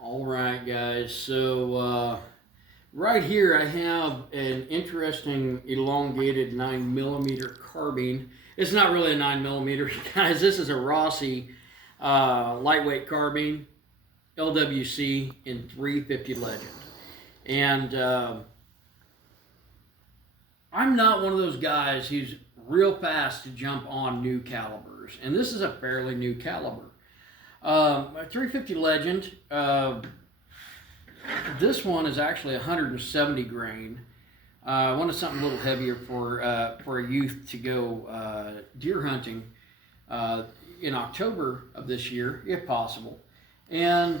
All right, guys. So right here I have an interesting elongated 9mm carbine. It's not really a 9mm, guys. This is a Rossi lightweight carbine, LWC in 350 Legend. And I'm not one of those guys who's real fast to jump on new calibers. And this is a fairly new caliber. My 350 Legend, this one is actually 170 grain. I wanted something a little heavier for a youth to go deer hunting in October of this year, if possible. And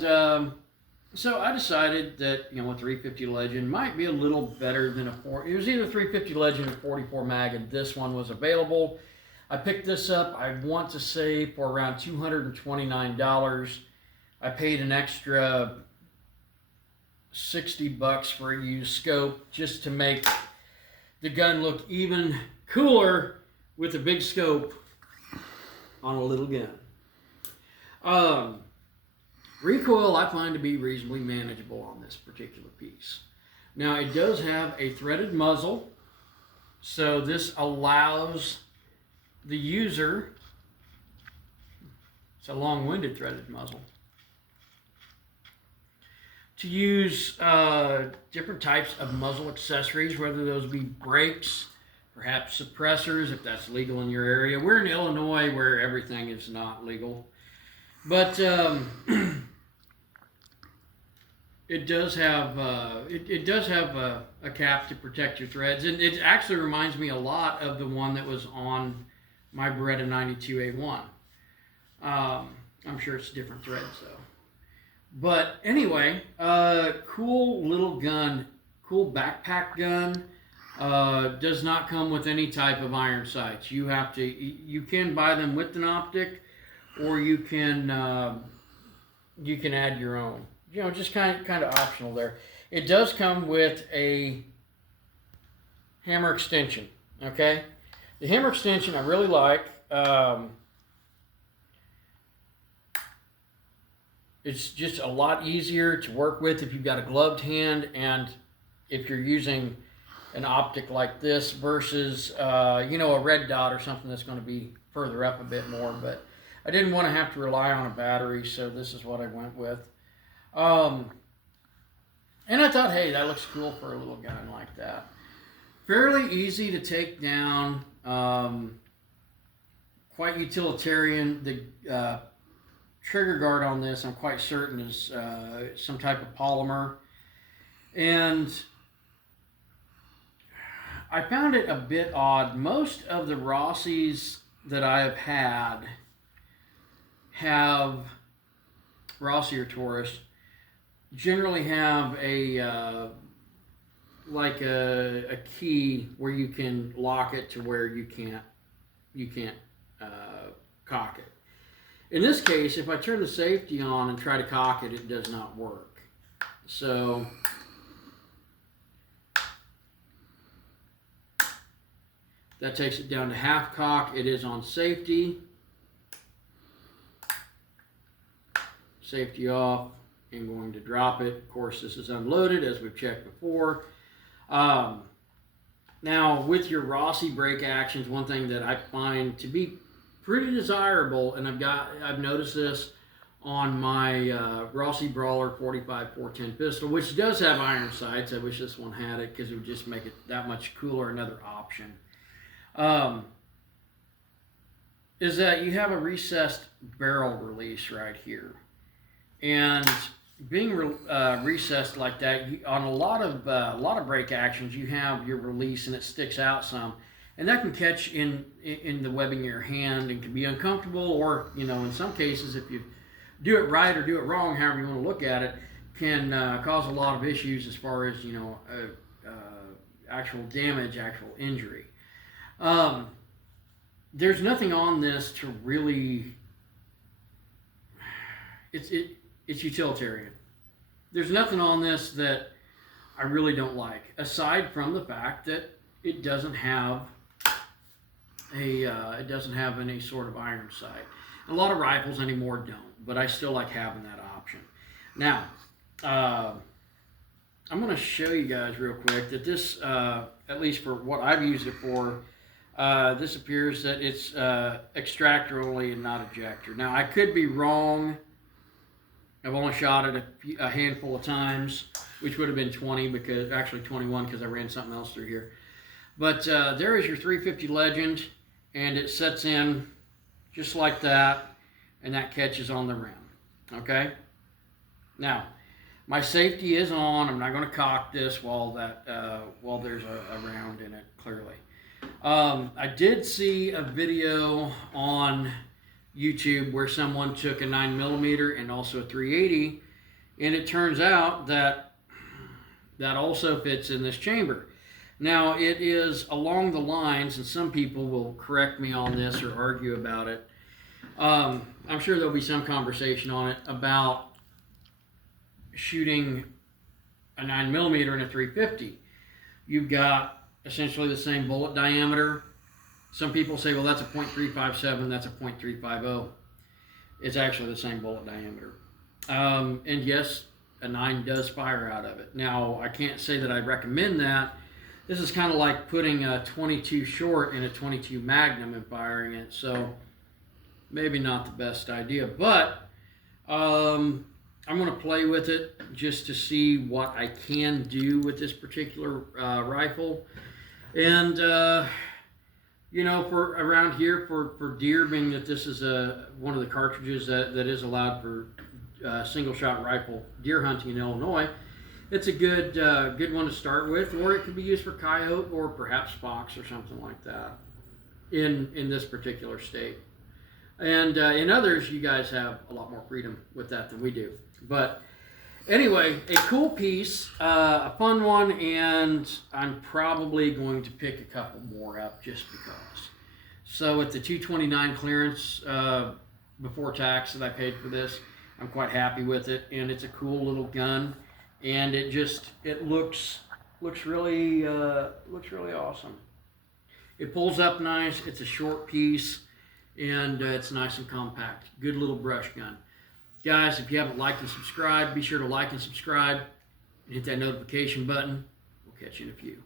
so I decided that, you know, a 350 Legend might be a little better than a 4. It was either 350 Legend or 44 mag, and this one was available. I picked this up, I want to say, for around $229. I paid an extra $60 for a used scope just to make the gun look even cooler with a big scope on a little gun. Recoil I find to be reasonably manageable on this particular piece. Now it does have a threaded muzzle, so this allows the user, it's a long-winded threaded muzzle, to use different types of muzzle accessories, whether those be brakes, perhaps suppressors, if that's legal in your area. We're in Illinois where everything is not legal. But it does have a cap to protect your threads, and it actually reminds me a lot of the one that was on my Beretta 92A1. I'm sure it's different threads though. But anyway, cool little gun, cool backpack gun. Does not come with any type of iron sights. You can buy them with an optic, or you can add your own. You know, just kind of optional there. It does come with a hammer extension. Okay, the hammer extension I really like. It's just a lot easier to work with if you've got a gloved hand, and if you're using an optic like this versus you know, a red dot or something that's going to be further up a bit more. But I didn't want to have to rely on a battery, so this is what I went with. And I thought, hey, that looks cool for a little gun like that. Fairly easy to take down, quite utilitarian. The trigger guard on this, I'm quite certain, is some type of polymer. And I found it a bit odd. Most of the Rossis that I have had have, Rossi or Taurus, generally have a like a key where you can lock it to where you can't cock it. In this case, if I turn the safety on and try to cock it, it does not work. So that takes it down to half cock. It is on safety. Safety off. I'm going to drop it. Of course, this is unloaded, as we've checked before. Now, with your Rossi brake actions, one thing that I find to be pretty desirable, and I've noticed this on my Rossi Brawler 45 410 pistol, which does have iron sights. I wish this one had it because it would just make it that much cooler. Another option is that you have a recessed barrel release right here, and being recessed like that, on a lot of brake actions, you have your release and it sticks out some, and that can catch in the webbing of your hand and can be uncomfortable, or, you know, in some cases, if you do it right or do it wrong, however you want to look at it, can cause a lot of issues as far as, you know, actual damage, actual injury. There's nothing on this to really, it's utilitarian. There's nothing on this that I really don't like, aside from the fact that it doesn't have any sort of iron sight. A lot of rifles anymore don't, but I still like having that option. Now, I'm going to show you guys real quick that this, at least for what I've used it for, this appears that it's extractor only and not ejector. Now, I could be wrong. I've only shot it a handful of times, which would have been 20, because actually 21 because I ran something else through here. But there is your 350 Legend, and it sets in just like that, and that catches on the round. Okay? Now, my safety is on. I'm not going to cock this while there's a round in it, clearly. I did see a video on YouTube where someone took a 9mm and also a 380, and it turns out that that also fits in this chamber. Now, it is along the lines, and some people will correct me on this or argue about it. I'm sure there'll be some conversation on it about shooting a 9mm and a 350. You've got essentially the same bullet diameter. Some people say, well, that's a .357, that's a .350. It's actually the same bullet diameter. And yes, a 9 does fire out of it. Now, I can't say that I recommend that. This is kind of like putting a 22 short in a 22 Magnum and firing it, so maybe not the best idea. But I'm going to play with it just to see what I can do with this particular rifle. And you know, for around here, for deer, being that this is one of the cartridges that is allowed for single shot rifle deer hunting in Illinois, it's a good one to start with, or it could be used for coyote or perhaps fox or something like that in this particular state. And in others, you guys have a lot more freedom with that than we do. But anyway, a cool piece, a fun one, and I'm probably going to pick a couple more up just because. So at the $229 clearance before tax that I paid for this, I'm quite happy with it, and it's a cool little gun, and it looks really awesome. It pulls up nice. It's a short piece, and it's nice and compact. Good little brush gun. Guys, if you haven't liked and subscribed, be sure to like and subscribe and hit that notification button. We'll catch you in a few.